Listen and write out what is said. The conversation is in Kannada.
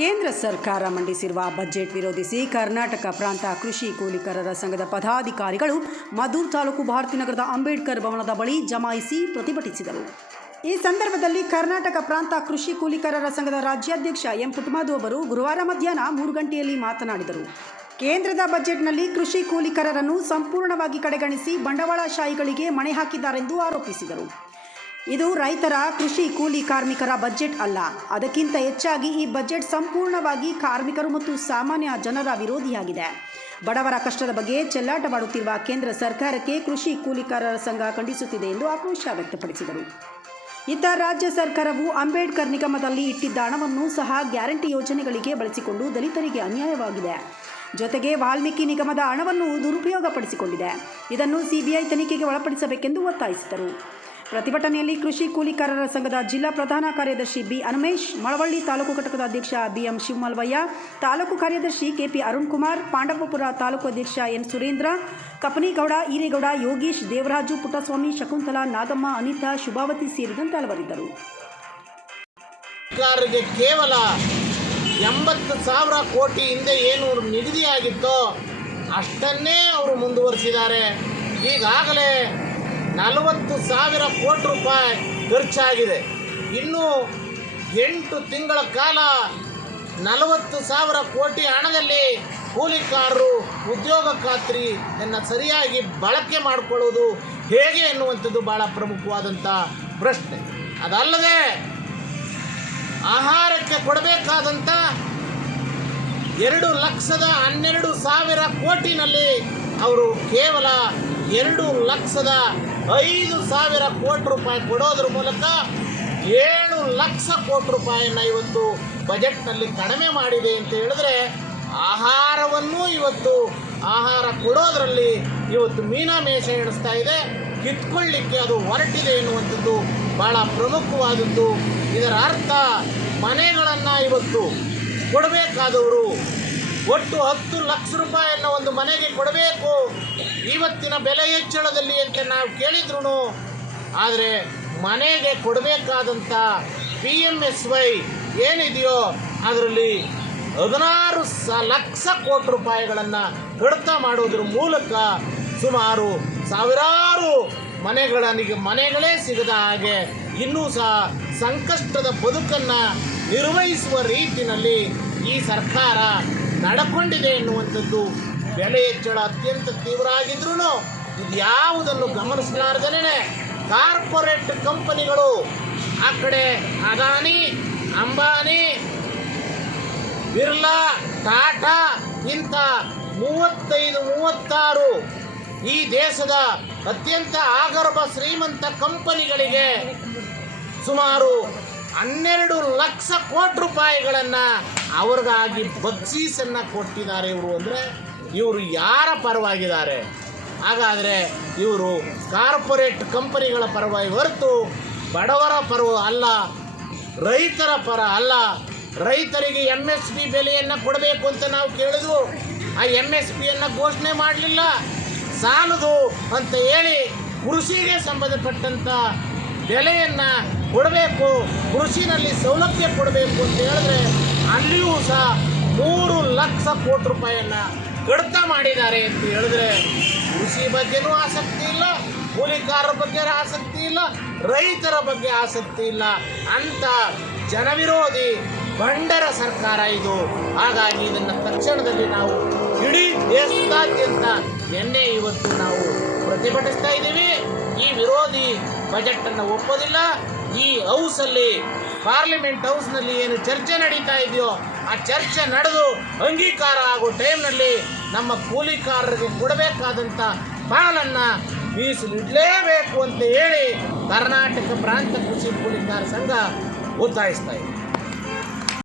ಕೇಂದ್ರ ಸರ್ಕಾರ ಮಂಡಿಸಿರುವ ಬಜೆಟ್ ವಿರೋಧಿಸಿ ಕರ್ನಾಟಕ ಪ್ರಾಂತ ಕೃಷಿ ಕೂಲಿಕಾರರ ಸಂಘದ ಪದಾಧಿಕಾರಿಗಳು ಮಧೂರ್ ತಾಲೂಕು ಭಾರತೀನಗರದ ಅಂಬೇಡ್ಕರ್ ಭವನದ ಬಳಿ ಜಮಾಯಿಸಿ ಪ್ರತಿಭಟಿಸಿದರು. ಈ ಸಂದರ್ಭದಲ್ಲಿ ಕರ್ನಾಟಕ ಪ್ರಾಂತ ಕೃಷಿ ಕೂಲಿಕಾರರ ಸಂಘದ ರಾಜ್ಯಾಧ್ಯಕ್ಷ ಎಂ ಪುಟ್ಮಾದು ಅವರು ಗುರುವಾರ ಮಧ್ಯಾಹ್ನ ಮೂರು ಗಂಟೆಯಲ್ಲಿ ಮಾತನಾಡಿದರು. ಕೇಂದ್ರದ ಬಜೆಟ್ನಲ್ಲಿ ಕೃಷಿ ಕೂಲಿಕಾರರನ್ನು ಸಂಪೂರ್ಣವಾಗಿ ಕಡೆಗಣಿಸಿ ಬಂಡವಾಳಶಾಹಿಗಳಿಗೆ ಮಣೆ ಹಾಕಿದ್ದಾರೆಂದು ಆರೋಪಿಸಿದರು. ಇದು ರೈತರ ಕೃಷಿ ಕೂಲಿ ಕಾರ್ಮಿಕರ ಬಜೆಟ್ ಅಲ್ಲ. ಅದಕ್ಕಿಂತ ಹೆಚ್ಚಾಗಿ ಈ ಬಜೆಟ್ ಸಂಪೂರ್ಣವಾಗಿ ಕಾರ್ಮಿಕರು ಮತ್ತು ಸಾಮಾನ್ಯ ಜನರ ವಿರೋಧಿಯಾಗಿದೆ. ಬಡವರ ಕಷ್ಟದ ಬಗ್ಗೆ ಚೆಲ್ಲಾಟ ಮಾಡುತ್ತಿರುವ ಕೇಂದ್ರ ಸರ್ಕಾರಕ್ಕೆ ಕೃಷಿ ಕೂಲಿಕಾರರ ಸಂಘ ಖಂಡಿಸುತ್ತಿದೆ ಎಂದು ಆಕ್ರೋಶ ವ್ಯಕ್ತಪಡಿಸಿದರು. ಇತ್ತ ರಾಜ್ಯ ಸರ್ಕಾರವು ಅಂಬೇಡ್ಕರ್ ನಿಗಮದಲ್ಲಿ ಇಟ್ಟಿದ್ದ ಹಣವನ್ನು ಸಹ ಗ್ಯಾರಂಟಿ ಯೋಜನೆಗಳಿಗೆ ಬಳಸಿಕೊಂಡು ದಲಿತರಿಗೆ ಅನ್ಯಾಯವಾಗಿದೆ. ಜೊತೆಗೆ ವಾಲ್ಮೀಕಿ ನಿಗಮದ ಹಣವನ್ನು ದುರುಪಯೋಗಪಡಿಸಿಕೊಂಡಿದೆ. ಇದನ್ನು ಸಿಬಿಐ ತನಿಖೆಗೆ ಒಳಪಡಿಸಬೇಕೆಂದು ಒತ್ತಾಯಿಸಿದರು. ಪ್ರತಿಭಟನೆಯಲ್ಲಿ ಕೃಷಿ ಕೂಲಿಕಾರರ ಸಂಘದ ಜಿಲ್ಲಾ ಪ್ರಧಾನ ಕಾರ್ಯದರ್ಶಿ ಬಿ ಅನುಮೇಶ್, ಮಳವಳ್ಳಿ ತಾಲೂಕು ಘಟಕದ ಅಧ್ಯಕ್ಷ ಬಿಎಂ ಶಿವಮಲ್ವಯ್ಯ, ತಾಲೂಕು ಕಾರ್ಯದರ್ಶಿ ಕೆಪಿ ಅರುಣ್ ಕುಮಾರ್ ಪಾಂಡವಪುರ ತಾಲೂಕು ಅಧ್ಯಕ್ಷ ಎನ್ ಸುರೇಂದ್ರ, ಕಪನಿಗೌಡ, ಈರೇಗೌಡ, ಯೋಗೀಶ್, ದೇವರಾಜು ಪುಟ್ಟಸ್ವಾಮಿ, ಶಕುಂತಲಾ, ನಾಗಮ್ಮ, ಅನಿತಾ, ಶುಭಾವತಿ ಸೇರಿದಂತೆ ಹಲವರಿದ್ದರು. ಕೇವಲ ಎಂಬತ್ತು ಸಾವಿರ ಕೋಟಿ ಹಿಂದೆ ಏನು ನಿಗದಿಯಾಗಿತ್ತೋ ಅಷ್ಟನ್ನೇ ಅವರು ಮುಂದುವರಿಸಿದ್ದಾರೆ. ಈಗಾಗಲೇ ನಲವತ್ತು ಸಾವಿರ ಕೋಟಿ ರೂಪಾಯಿ ಖರ್ಚಾಗಿದೆ. ಇನ್ನು ಎಂಟು ತಿಂಗಳ ಕಾಲ ನಲವತ್ತು ಸಾವಿರ ಕೋಟಿ ಹಣದಲ್ಲಿ ಕೂಲಿಕಾರರು ಉದ್ಯೋಗ ಖಾತ್ರಿಯನ್ನು ಸರಿಯಾಗಿ ಬಳಕೆ ಮಾಡಿಕೊಳ್ಳೋದು ಹೇಗೆ ಎನ್ನುವಂಥದ್ದು ಭಾಳ ಪ್ರಮುಖವಾದಂಥ ಪ್ರಶ್ನೆ. ಅದಲ್ಲದೆ ಆಹಾರಕ್ಕೆ ಕೊಡಬೇಕಾದಂಥ ಎರಡು ಲಕ್ಷದ ಹನ್ನೆರಡು ಸಾವಿರ ಕೋಟಿನಲ್ಲಿ ಅವರು ಕೇವಲ ಎರಡು ಲಕ್ಷದ ಐದು ಸಾವಿರ ಕೋಟಿ ರೂಪಾಯಿ ಕೊಡೋದ್ರ ಮೂಲಕ ಏಳು ಲಕ್ಷ ಕೋಟಿ ರೂಪಾಯಿಯನ್ನು ಇವತ್ತು ಬಜೆಟ್ನಲ್ಲಿ ಕಡಿಮೆ ಮಾಡಿದೆ ಅಂತ ಹೇಳಿದ್ರೆ ಆಹಾರವನ್ನು ಇವತ್ತು ಆಹಾರ ಕೊಡೋದ್ರಲ್ಲಿ ಇವತ್ತು ಮೀನಾಮೇಷ ಎಣಿಸ್ತಾ ಇದೆ. ಕಿತ್ಕೊಳ್ಳಿಕ್ಕೆ ಅದು ಹೊರಟಿದೆ ಎನ್ನುವಂಥದ್ದು ಭಾಳ ಪ್ರಮುಖವಾದದ್ದು. ಇದರ ಅರ್ಥ ಮನೆಗಳನ್ನು ಇವತ್ತು ಕೊಡಬೇಕಾದವರು ಒಟ್ಟು ಹತ್ತು ಲಕ್ಷ ರೂಪಾಯಿಯನ್ನು ಒಂದು ಮನೆಗೆ ಕೊಡಬೇಕು. ಇವತ್ತಿನ ಬೆಲೆ ಹೆಚ್ಚಳದಲ್ಲಿ ಅಂತ ನಾವು ಕೇಳಿದ್ರು ಆದರೆ ಮನೆಗೆ ಕೊಡಬೇಕಾದಂಥ ಪಿ ಎಂ ಎಸ್ ವೈ ಏನಿದೆಯೋ ಅದರಲ್ಲಿ ಹದಿನಾರು ಸ ಲಕ್ಷ ಕೋಟಿ ರೂಪಾಯಿಗಳನ್ನು ಕಡಿತ ಮಾಡೋದ್ರ ಮೂಲಕ ಸುಮಾರು ಸಾವಿರಾರು ಮನೆಗಳಿಗೆ ಮನೆಗಳೇ ಸಿಗದ ಹಾಗೆ ಇನ್ನೂ ಸಹ ಸಂಕಷ್ಟದ ಬದುಕನ್ನು ನಿರ್ವಹಿಸುವ ರೀತಿಯಲ್ಲಿ ಈ ಸರ್ಕಾರ ನಡ್ಕೊಂಡಿದೆ ಎನ್ನುವಂಥದ್ದು ಬೆಲೆ ಹೆಚ್ಚಳ ಅತ್ಯಂತ ತೀವ್ರ ಆಗಿದ್ರೂ ಇದು ಯಾವುದನ್ನು ಗಮನಿಸಲಾರ್ದೇ ಕಾರ್ಪೊರೇಟ್ ಕಂಪನಿಗಳು, ಆ ಕಡೆ ಅದಾನಿ, ಅಂಬಾನಿ, ಬಿರ್ಲಾ, ಟಾಟಾ ಇಂಥ ಮೂವತ್ತೈದು, ಮೂವತ್ತಾರು ಈ ದೇಶದ ಅತ್ಯಂತ ಆಗರ್ಭ ಶ್ರೀಮಂತ ಕಂಪನಿಗಳಿಗೆ ಸುಮಾರು ಹನ್ನೆರಡು ಲಕ್ಷ ಕೋಟಿ ರೂಪಾಯಿಗಳನ್ನು ಅವ್ರಿಗಾಗಿ ಬಕ್ಷೀಸನ್ನು ಕೊಟ್ಟಿದ್ದಾರೆ ಇವರು ಅಂದರೆ ಇವರು ಯಾರ ಪರವಾಗಿದ್ದಾರೆ? ಹಾಗಾದರೆ ಇವರು ಕಾರ್ಪೊರೇಟ್ ಕಂಪನಿಗಳ ಪರವಾಗಿ ಹೊರತು ಬಡವರ ಪರವ ಅಲ್ಲ, ರೈತರ ಪರ ಅಲ್ಲ, ರೈತರಿಗೆ ಎಂ ಎಸ್ ಪಿ ಬೆಲೆಯನ್ನು ಕೊಡಬೇಕು ಅಂತ ನಾವು ಕೇಳಿದ್ವು. ಆ ಎಂ ಎಸ್ ಪಿಯನ್ನು ಘೋಷಣೆ ಮಾಡಲಿಲ್ಲ. ಸಾಲದು ಅಂತ ಹೇಳಿ ಕೃಷಿಗೆ ಸಂಬಂಧಪಟ್ಟಂಥ ಬೆಲೆಯನ್ನು ಕೊಡಬೇಕು, ಕೃಷಿನಲ್ಲಿ ಸೌಲಭ್ಯ ಕೊಡಬೇಕು ಅಂತ ಹೇಳಿದ್ರೆ ಅಲ್ಲಿಯೂ ಸಹ ಮೂರು ಲಕ್ಷ ಕೋಟಿ ರೂಪಾಯಿಯನ್ನು ಕಡಿತ ಮಾಡಿದ್ದಾರೆ ಅಂತ ಹೇಳಿದ್ರೆ ಕೃಷಿ ಬಗ್ಗೆನೂ ಆಸಕ್ತಿ ಇಲ್ಲ, ಕೂಲಿಕಾರರ ಬಗ್ಗೆ ಆಸಕ್ತಿ ಇಲ್ಲ, ರೈತರ ಬಗ್ಗೆ ಆಸಕ್ತಿ ಇಲ್ಲ. ಅಂತ ಜನವಿರೋಧಿ ಬಂಡರ ಸರ್ಕಾರ ಇದು. ಹಾಗಾಗಿ ಇದನ್ನು ತಕ್ಷಣದಲ್ಲಿ ನಾವು ಇಡೀ ದೇಶದಾದ್ಯಂತ ನಿನ್ನೆ ಇವತ್ತು ನಾವು ಪ್ರತಿಭಟಿಸ್ತಾ ಇದ್ದೀವಿ. ಈ ವಿರೋಧಿ ಬಜೆಟನ್ನು ಒಪ್ಪೋದಿಲ್ಲ. ಈ ಹೌಸಲ್ಲಿ, ಪಾರ್ಲಿಮೆಂಟ್ ಹೌಸ್ನಲ್ಲಿ ಏನು ಚರ್ಚೆ ನಡೀತಾ ಇದೆಯೋ, ಆ ಚರ್ಚೆ ನಡೆದು ಅಂಗೀಕಾರ ಆಗೋ ಟೈಮ್ನಲ್ಲಿ ನಮ್ಮ ಕೂಲಿಕಾರರಿಗೆ ಕೊಡಬೇಕಾದಂಥ ಪಾಲನ್ನು ಮೀಸಲಿಡಲೇಬೇಕು ಅಂತ ಹೇಳಿ ಕರ್ನಾಟಕ ಪ್ರಾಂತ ಕೃಷಿ ಕೂಲಿಕಾರ ಸಂಘ ಒತ್ತಾಯಿಸ್ತಾ ಇದೆ.